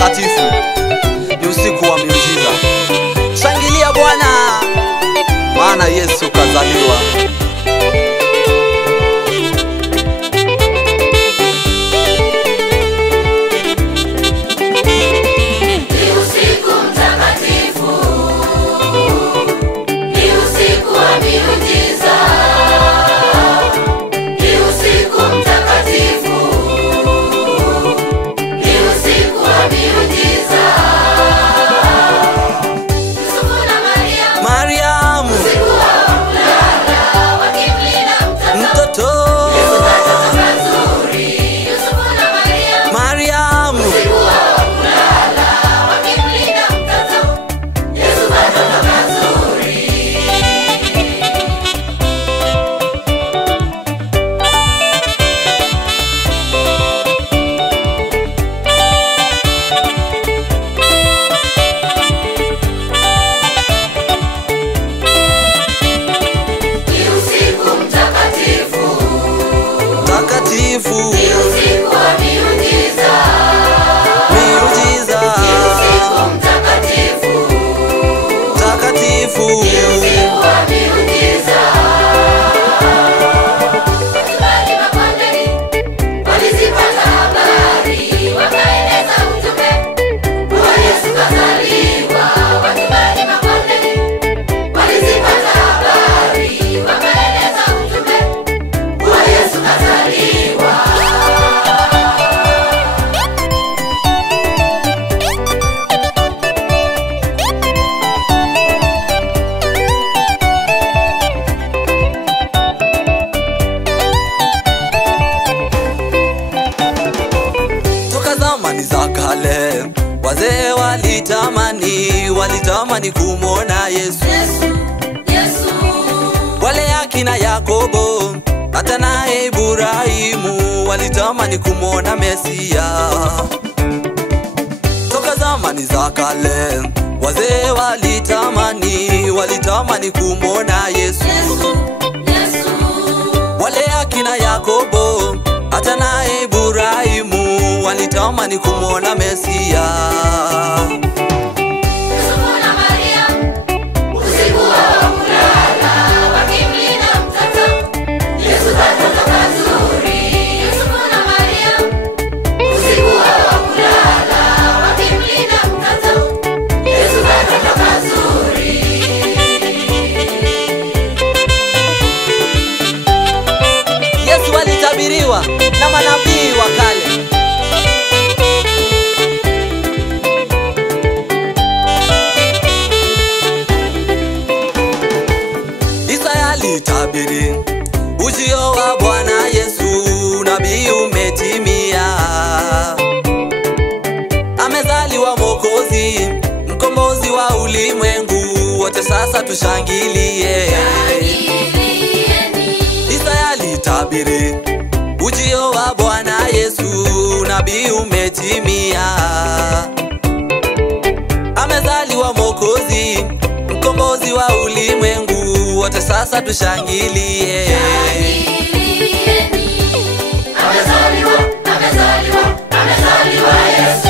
mtakatifu, ni usiku wa miujiza. Shangilia Bwana, maana Yesu kazaliwa. Wazee walitamani kumwona Yesu. Wale akina Yakobo hata na Ibrahimu walitamani kumwona Mesia. Toka zamani za kale wazee walitamani kumwona Yesu. Wale akina Yakobo hata na Ibrahimu walitamani kumwona Mesia. Yesu alitabiriwa na manabii wa kale. Isaya alitabiri ujio wa Bwana Yesu, nabii umetimia. Amezaliwa Mwokozi, mkombozi wa ulimwengu wote, sasa tushangilie. Isaya alitabiri ujio wa Bwana Yesu, nabii umetimia. Amezaliwa Mwokozi, mkombozi wa ulimwengu wote, sasa tushangilie. Amezaliwa Yesu.